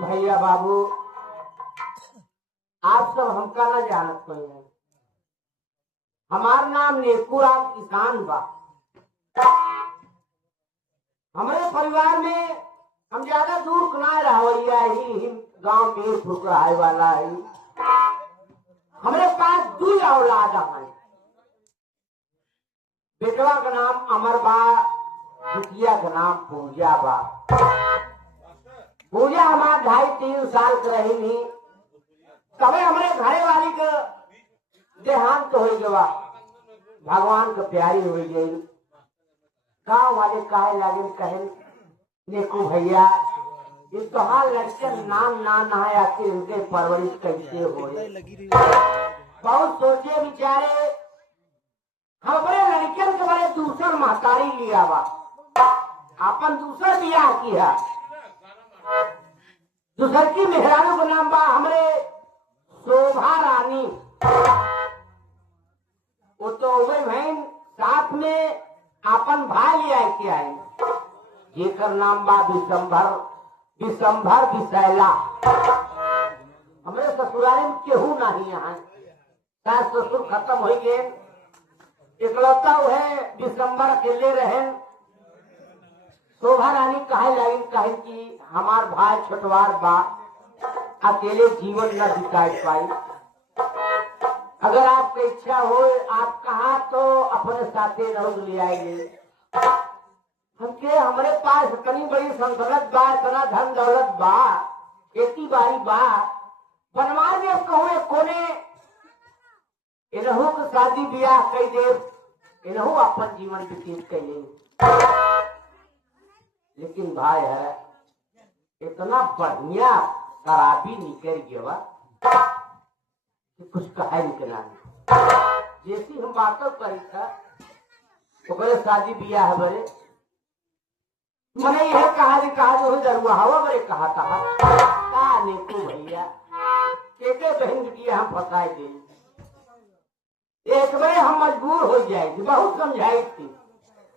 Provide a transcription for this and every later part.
भैया बाबू आप सब हमका न जानत कोई है। हमार नाम नेकुराम किसान बा। हमारे परिवार में हम ज्यादा दूर ना रहा ही गांव में फुकराए वाला है। हमारे पास 2 औलाद है। बेटवा का नाम अमर बा, बिटिया का नाम पूजा बा। पूजा हमार 2.5-3 साल के रही नहीं, तबे हमारे घरे वाली के देहांत हो गया। भगवान के प्यारी हो गई। गाँव वाले कहे लगे, कहे नेकू भैया ये तोहार लड़के नाम ना है, आखिर इनके परवरिश कैसे हो। बहुत सोचे विचारे हम अपने लड़कियन के बड़े दूसर महतारी लिया बा, अपन दूसर बियाह किया। दूसर की मेहरारू का नाम बा हमरे शोभा रानी। वो तो वही बहन साथ में अपन भाई ले आए के आए, जेकर नाम बा विशंभर विशैला। हमारे ससुराल में केहू नहीं यहाँ, सास ससुर खत्म हो गए। इकलौता है दिसंबर अकेले रहे। शोभा रानी कहे लगी, कहे कि हमार भाई छोटवार बा, अकेले जीवन न बिता पाई। अगर आपकी इच्छा हो आप कहा तो अपने साथे रोज ले आएंगे। हमके हमारे पास इतनी बड़ी संसद बा, इतना धन दौलत बा, खेती बाड़ी बा, बनवा दे कहूँ कोने इनहू के शादी ब्याह कई दे, इनहू अपन जीवन व्यतीत कइले। लेकिन भाई है इतना बढ़िया शराबी निकल गया कि कुछ कहे निकला नहीं। जैसी हम बातों करी था तो बड़े शादी ब्याह बड़े मैंने यह कहा जो दरुआ हवा बड़े कहा था नेकू भैया के बहन बिटिया हम फंसाए दे। एक बार हम मजबूर हो जाएगी, बहुत समझाई थी।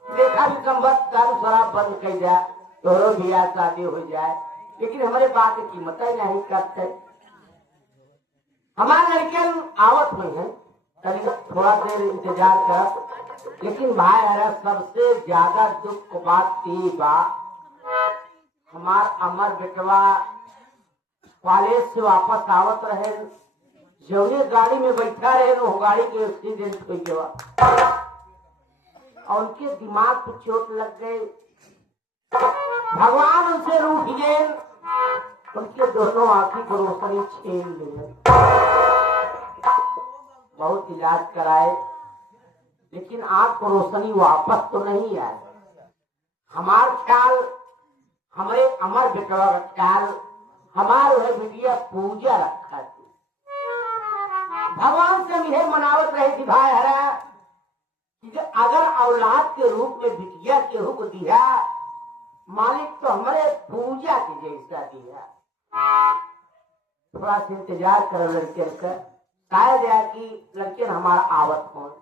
देखा भी संबत दारू शराब बंद कर जाए, तोरो बियाह शादी हो जाए, लेकिन हमारे बात की कीमत नहीं करते। हमारे लड़के आवत हुई है, थोड़ा देर इंतजार कर। लेकिन भाई अरे सबसे ज्यादा दुख को बात थी बा, हमार अमर बेटवा कॉलेज से वापस आवत रहे, जौने गाड़ी में बैठा रहे वो गाड़ी के एक्सीडेंट हो गया और उनके दिमाग को चोट लग गई। भगवान उनसे रूठ गए, उनके दोनों आंखी को रोशनी छीन लिए। बहुत इलाज कराए, लेकिन आंख को रोशनी वापस तो नहीं आए। हमार ख्याल, हमारे अमर बेटवा का ख्याल, हमार वह बिटिया पूजा रखा थी। भगवान से यह मनावत रही थी भाई हरा कि अगर औलाद के रूप में बिटिया के हुक दिया, मालिक तो हमारे पूजा के जैसा दिया। थोड़ा सा इंतजार करो लड़के का, शायद है कि लड़के हमारा आवत हो।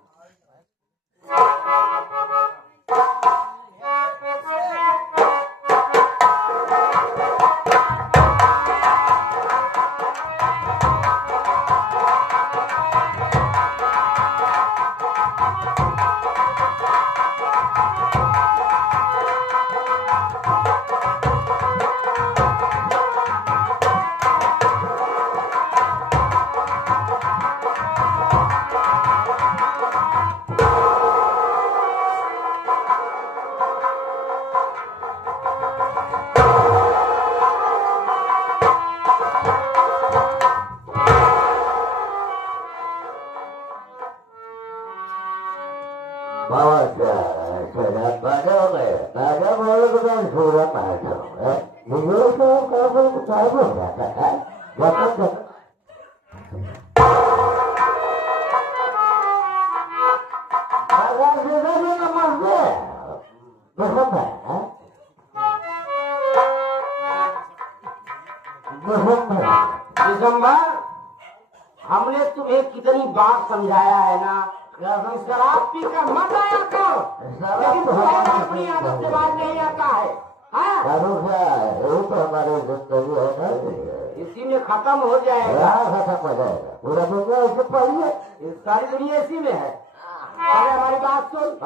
हमने तुम्हें कितनी बार समझाया है ना, शराब पी कर मत आया करो, लेकिन तुम्हें अपनी आदत से बात नहीं आता है। तो हमारी जिंदगी है ना, इसी में खत्म हो जाएगा। खत्म हो जाएगा पूरा दुनिया। इससे पहले इस सारी दुनिया इसी में है। अरे हमारी बात सुन,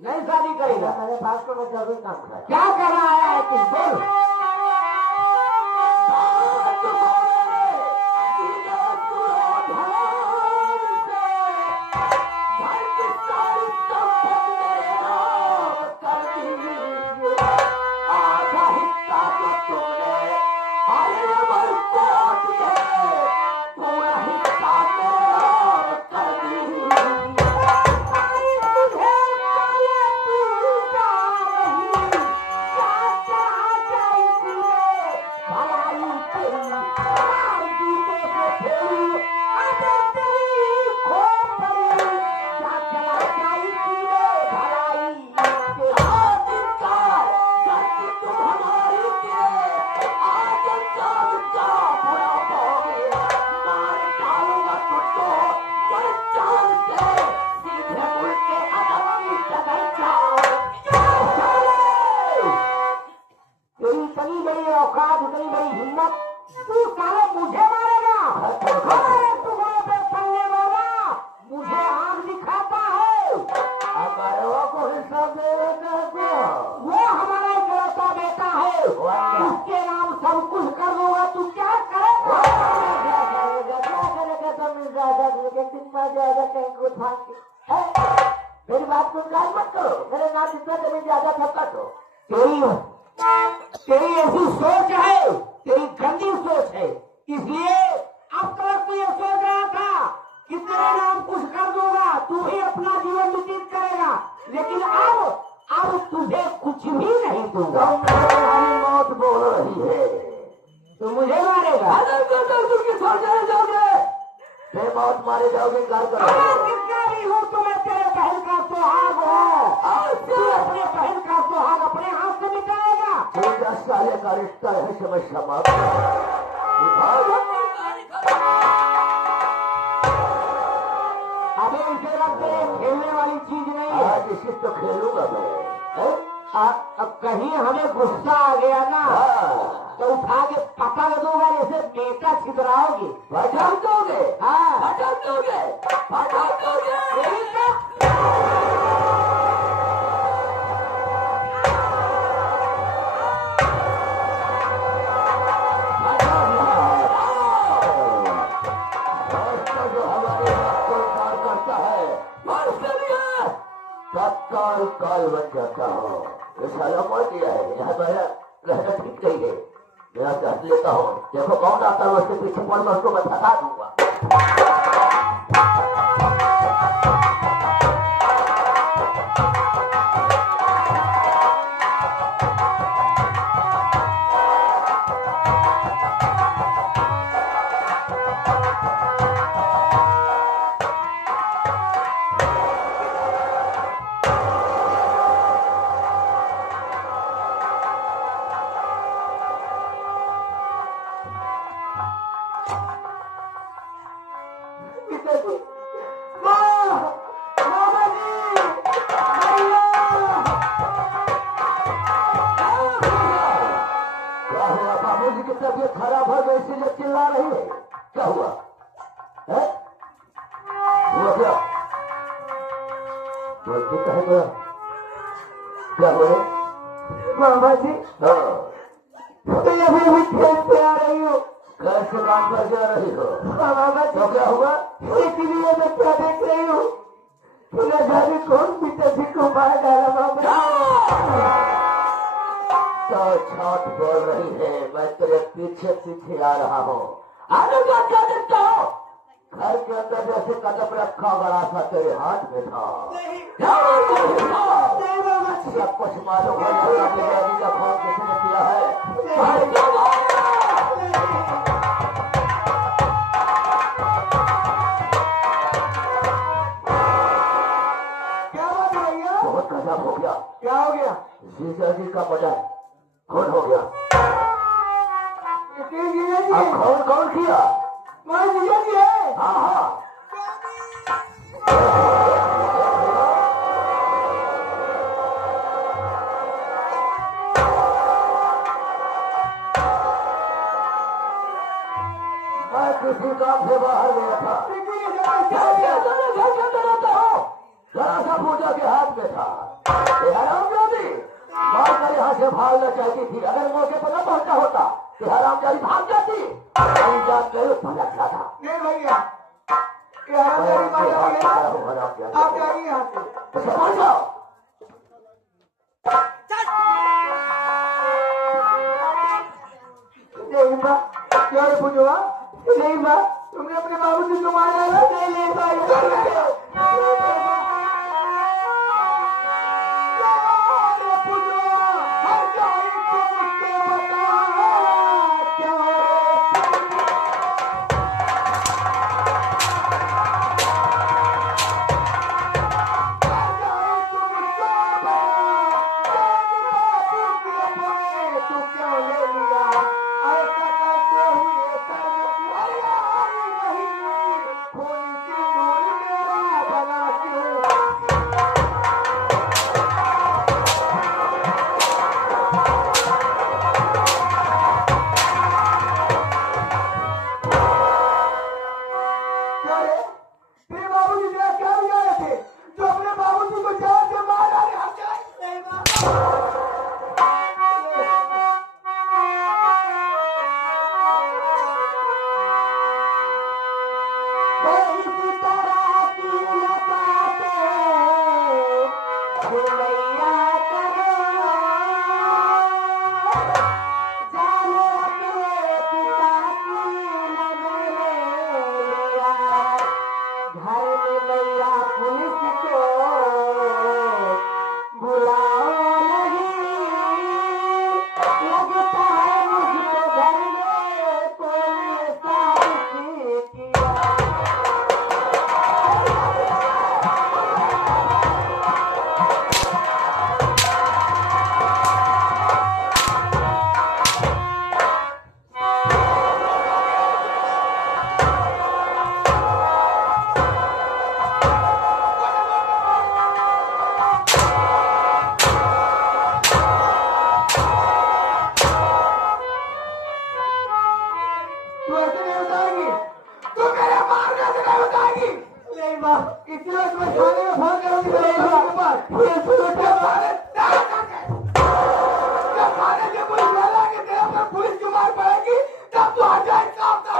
नहीं शादी करेगा। मेरे पास तो मैं जरूर काम कर। क्या करना आया है तुम? बोल। मेरी बात सुनकर मत करो, मेरे नाम जितना जमीन ज्यादा थपका दो। तेरी ऐसी सोच है, तेरी गंदी सोच है, इसलिए अब तक तू ये सोच रहा था कि तेरे नाम कुछ कर दूंगा, तू ही अपना जीवन व्यतीत करेगा, लेकिन अब तुझे कुछ भी नहीं दूंगा। मौत बोल रही नहीं है। तो मुझे मारेगा? अगर तुम किस और चले जाओगे, फिर मौत मारे जाओगे। क्या करोगे? कितना भी हूँ तो मैं तेरे बहन का सुहाग हूँ। तू अपने बहन का सुहाग अपने हाथ से मिटाएगा। तेरा साले का रिश्ता है समझ समाप्त। अबे इसे रखते, खेलने वाली चीज नहीं है। आज इसी तो खेलूंगा मैं। अब कहीं हमें गुस्सा आ गया ना, तो उठा के पकड़ दूंगा, जैसे बेटा छितराओगे। पटक दोगे? हाँ, पटक दोगे? पटक दोगे? जो हमारे हाथ को इनकार करता है, तत्काल काल बन जाता हो। ये साला मर गया है, यहाँ मेरा रहना ठीक नहीं है। मेरा दर्द लेता हूँ, देखो कौन आता है, उसके पीछे पड़कर उसको मैं फंसा दूंगा। क्या हुआ? बाबूजी की तबीयत खराब हो गई इसीलिए चिल्ला रही है। क्या हुआ है? हुआ क्या? बोलती कहे गया? क्या बोले? बाबा जी, हाँ, मैं अभी भी खेल पे आ रही हूँ। कैसे काम कर जा रही हो? बाबा तो क्या हुआ? इसीलिए मैं क्या देख रही हूँ, पूरा घर कौन पिताजी को मार डाला। बाबा तो छाट बोल रही है, मैं तेरे पीछे पीछे आ रहा हूँ। आने का क्या देखता हो? घर के अंदर जैसे कदम रखा बड़ा सा तेरे हाथ में था। सब कुछ मालूम है, का फोन किसने किया है? क्या बात है भैया? बहुत गजब हो गया। क्या हो गया? जीजा जी का मर्डर कौन हो गया? जी अब कौन कौन किया? मैं जीजा जी है। हाँ हाँ, मैं किसी काम से बाहर गया था। जरा सा पूजा के हाथ में था। मार कर यहाँ से भागना चाहती थी। अगर मौके पर न पहुंचा होता तो हरामजादी भाग जाती। भटक था। नहीं भैया, ये हरामजादी मारा भैया। आप जाइए यहाँ से। समझ जाओ। नहीं माँ, क्या रे पूछवा? नहीं माँ, तुमने अपने बाबूजी को मारा है? नहीं नहीं भाई। तू ऐसे नहीं बताएगी, तू मेरे मारने से नहीं बताएगी। नहीं माँ, इतना मैं थाने में फोन करूंगी तेरे पास। ये सुनो क्या थाने जब कोई बोला कि तेरे पर पुलिस की मार पड़ेगी तब तू आ जाए काम था।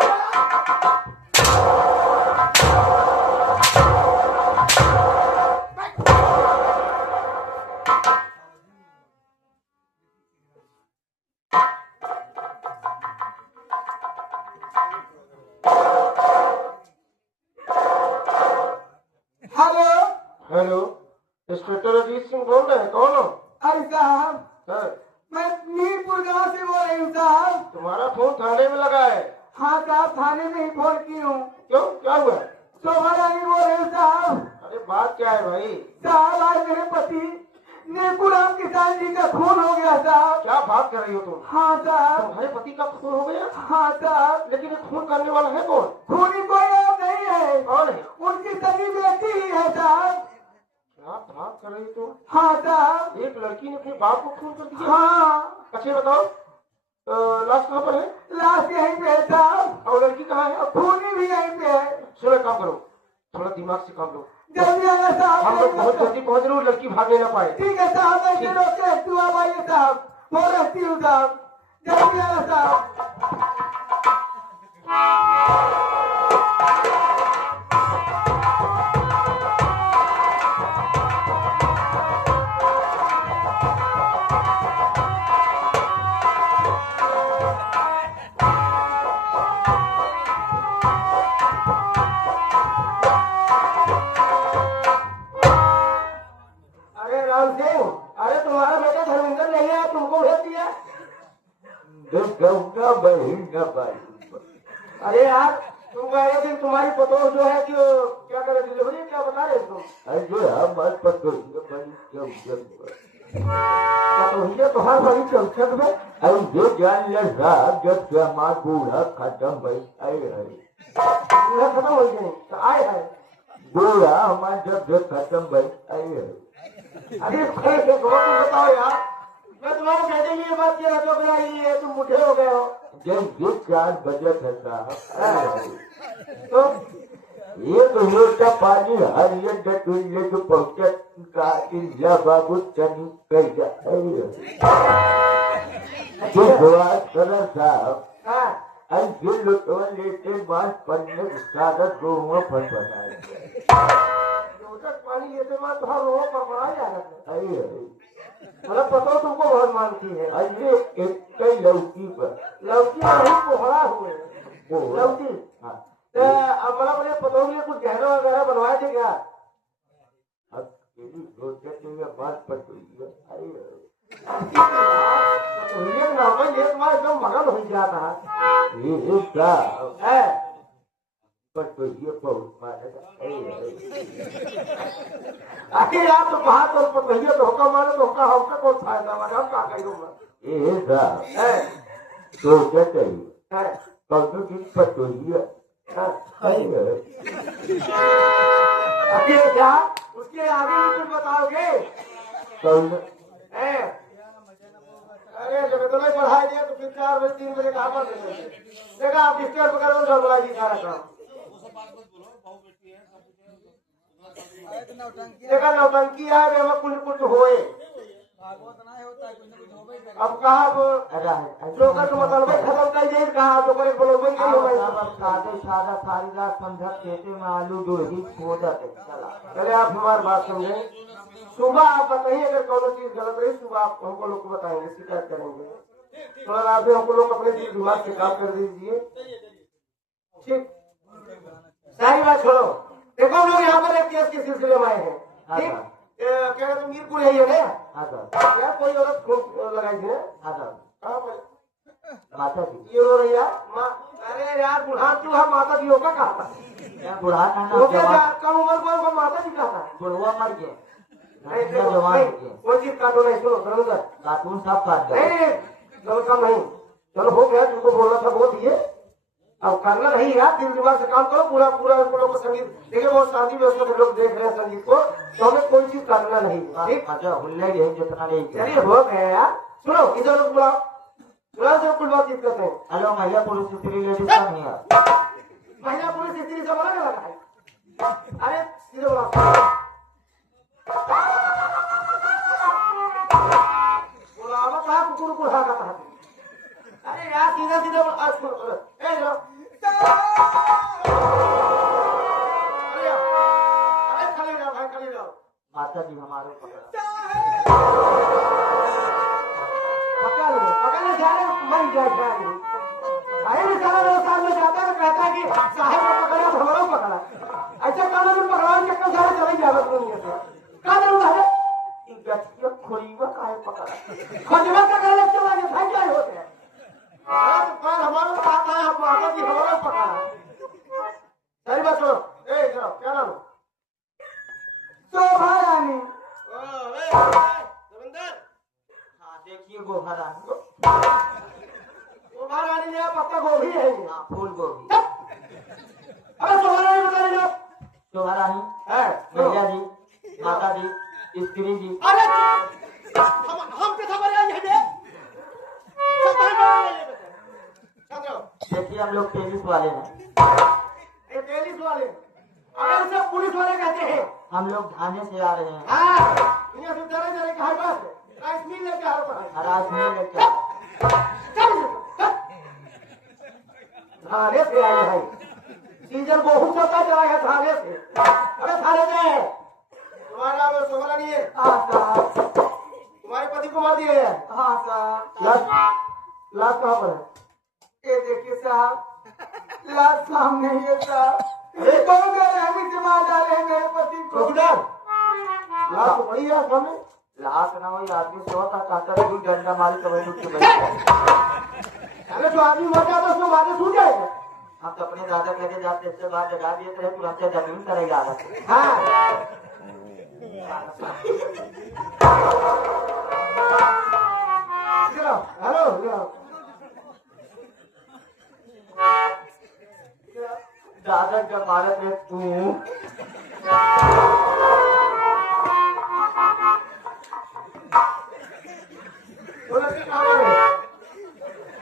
Hello hello, inspector Ajit Singh बोल रहे हैं? कौन हो? अरे साहब, सर, मैं मीरपुर गांव से बोल रही हूँ साहब। तुम्हारा फोन थाने में लगा है। हाँ साहब, थाने में ही फोन की हूँ। क्यों, क्या हुआ? शोभा रानी बोल रही हूँ साहब। अरे बात क्या है भाई? साहब, आज मेरे पति नेकुराम किसान जी का खून हो गया साहब। क्या बात कर रही हो तुम? हाँ साहब। तुम्हारे पति का खून हो गया? हाँ साहब। लेकिन ये खून करने वाला है कौन? खूनी कोई और नहीं है, कौन है? उनकी सगी बेटी ही है साहब। क्या बात कर रही हो तुम? हाँ साहब। एक लड़की ने अपने बाप को खून कर दिया? हाँ। अच्छा बताओ, लाश कहाँ पर है? लाश यहीं पे है साहब। और लड़की कहाँ है? खूनी भी यहीं पे है। चलो एक काम करो, थोड़ा दिमाग से काम लो। जल्दी आना साहब। हम लोग बहुत जल्दी पहुंच रहे, लड़की भागने ना पाए। ठीक है साहब, मैं इसे रोक के रखती हूँ। आप आइए साहब, वो रखती हूँ साहब। जल्दी आना साहब। अरे राम सिंह, अरे तुम्हारा बेटा धर्मेंद्र नहीं है, तुमको भेज दिया। अरे यार, तुम कह रहे थे तुम्हारी पतोह जो है कि क्या करे, डिलीवरी क्या बता रहे तुम? पतोहिया तुम्हारा बड़ी चौचक में। पूरा खत्म हो गई तो आए है। अरे भाई तुम बताओ यार, मैं तुम्हारे कहते ही ये बात कह रहा था ये तुम मुठे हो गए हो। तो एक लोटा पानी हरियर डटुल्ले जो पहुंचत का इल्ला बाबू चनी कैसा करा साहब। हाँ, जो लोटवा लेते बांस पन्ने सादा दोनों फल बनाए। लोटक पानी लेते मां तुम्हारा रोह पर बड़ा जा रहा है। मतलब पतो तुमको बहुत मानती है। अरे एक कई लौकी पर लौकी नहीं कोहड़ा हुए कोहड़ा। लौकी। हाँ, तो अब मतलब अपने पतों के लिए कुछ गहना वगैरह बनवाए थे क्या? अब तेरी सोचे तो ये बात पर हुई है। ये नॉर्मल ये तुम्हारा एकदम मगन हो जाता है। ये साहब है पर तो ये बहुत मारेगा। आखिर आप तो कहा तो पतोहिया तो होका मानो तो होका होका कौन फायदा वाला हम क्या कह दूंगा। ये साहब है सोचा चाहिए है कौन की पर तो ये आखिर क्या उसके आगे भी कुछ बताओगे? कौन है अरे जब तो नहीं पढ़ाई दिया तो फिर 4 बजे 3 बजे कहाँ पर देखा आप डिस्टर्ब करो सब बुलाई जी सारा काम। देखा नौटंकी है हमें कुछ कुछ होए। अब कहा जो कर मतलब खत्म कर जाए कहा तो करे बोलो भाई सादे सादा सारी रात समझा खेते में आलू डोही खो जाते चला। पहले आप हमारी बात समझे। सुबह आप बताइए अगर कौन चीज गलत रही सुबह आप हमको लोग को बताएंगे, शिकायत करेंगे। थोड़ा रात में हमको लोग अपने दिमाग से काम कर दीजिए। ठीक, सारी बात छोड़ो। देखो हम लोग यहाँ पर एक केस के सिलसिले में आए हैं। ठीक, क्या कहते मीरपुर है ये ना? क्या कोई औरत खून लगाई थी? कहाँ पर? माता जी ये रो रही है अरे यार बुढ़ा तू है माता जी होगा कहा था? बुढ़ा कम उम्र को माता जी कहा था? बुढ़वा मर गए कोई चीज काटो नहीं। सुनो धर्मेंद्र, कार्टून सब काट नहीं चलो काम नहीं, चलो हो गया तुमको बोलना था बोल दिए। अब करना नहीं यार, दिल दिमाग से काम करो। पूरा पूरा उनको लोग संगीत देखिए, बहुत शांति व्यवस्था से लोग देख रहे हैं संगीत को, तो हमें कोई चीज करना नहीं। ठीक, हुल्ले यही जितना नहीं चलिए हो गया यार। सुनो इधर लोग बुलाओ, से कुछ बातचीत करते हैं। हेलो महिला पुरुष स्त्री लेडीज कम हियर। महिला पुरुष स्त्री से बोला लगा है। अरे सीधे बोला बोला कहा कुकुर को हाँ कहा। अरे यार सीधा सीधा ए लो अरे खाली जाओ भाई खाली जाओ। माता जी हमारे पकड़ा पकड़ने जा रहे मर जाए साल में जाता है कहता है कि साहब ने पकड़ा हमारा पकड़ा ऐसा कानून पकड़ा चक्कर सारे चले जाए दुनिया से कानून है खोरीवा काहे पकड़ा खजवा का गलत चला गया भाई क्या होते हैं पर हमारा बात है हम माता जी हमारा पकड़ा सही बात करो ए चलो क्या नाम शोभा रानी रविंदर हाँ देखिए गोभा रानी शोभा रानी ने पत्ता गोभी है हाँ फूल गोभी। अरे शोभा रानी बता रही शोभा रानी है महिला जी माता जी स्त्री जी। अरे हम पे खबर आई है सब भाई देखिए हम लोग टेनिस वाले हैं। ये पुलिस वाले अगर इसे पुलिस वाले कहते हैं। हम लोग थाने से आ रहे हैं। हाँ ये सब जरा जरा के हर बात राइस मिल लेके हर बात हरास नहीं लेकर थाने से आए भाई सीजन बहुत चलता चला है थाने से। अरे थाने से तुम्हारा नाम शोभा रानी है। हाँ साहब तुम्हारे पति को मार दिया है। हाँ साहब लाश कहाँ पर है। ये देखिए साहब लाश सामने ही है साहब। कौन गए से मार डाले हैं मेरे पति को। लाश तो बड़ी है सामने। लाश ना हो आदमी से होता काकर भी डंडा मारी कभी उठ के बैठ। अरे जो आदमी मर जाता उसको मारने छूट जाएगा। हम तो अपने दादा कहते जाते इससे बाहर जगा दिए थे तुरंत जमीन करेगा। हाँ हेलो दादा जब मारे थे तू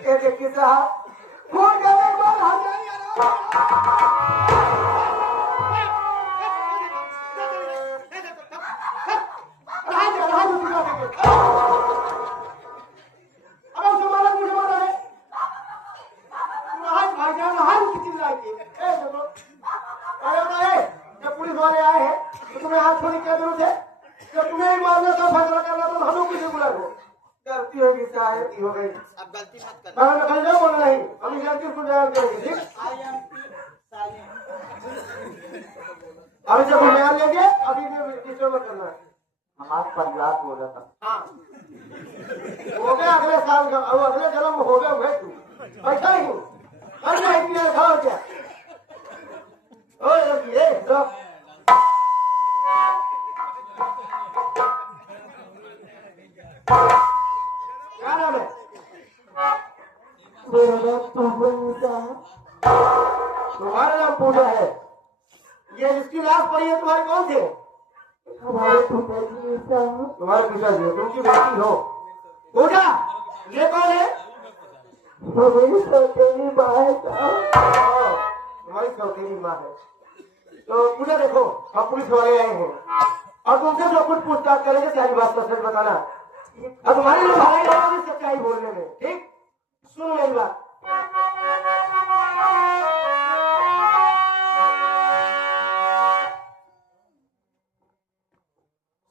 ये देखिए साहब फोन करने के बाद हम पुलिस वाले आए हैं तो तुम्हें हाथ छोड़ी क्या जरूरत है। जब तुम्हें ही मारना था फैसला करना तो हम लोग किसे बुला दो। गलती होगी साहब गलती हो गई। अब गलती मत करना। मैं निकल जाओ बोला नहीं हम गलती को जान करेंगे ठीक। अभी जब हम बयान लेंगे अभी डिस्टर्ब मत करना। हमारे परिवार बोल रहा था। हाँ हो गया अगले साल का अब अगले जन्म हो गया मैं तू पैसा ही हूँ हर नहीं किया खाओ क्या। ओए ये तो क्या नाम है। तुम्हारा नाम पूजा है। ये जिसकी लाश पड़ी है तुम्हारे कौन थे। हमारे पिताजी तुम्हारे पिताजी तुमकी बेटी हो। पूजा ये कौन है। मेरी सौतेली माँ है साहब। तुम्हारी सौतेली माँ है। तो पूजा देखो हम पुलिस वाले आए हैं और तुमसे जो कुछ पूछताछ करेंगे सारी बात का सच बताना और तुम्हारी भलाई होगी सच्चाई बोलने में ठीक। सुनो मेरी बात।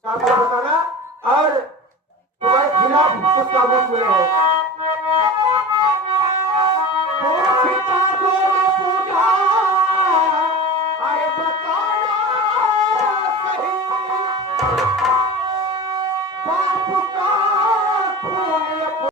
बताना और तुम्हारे खिलाफ कुछ सबूत मिले हैं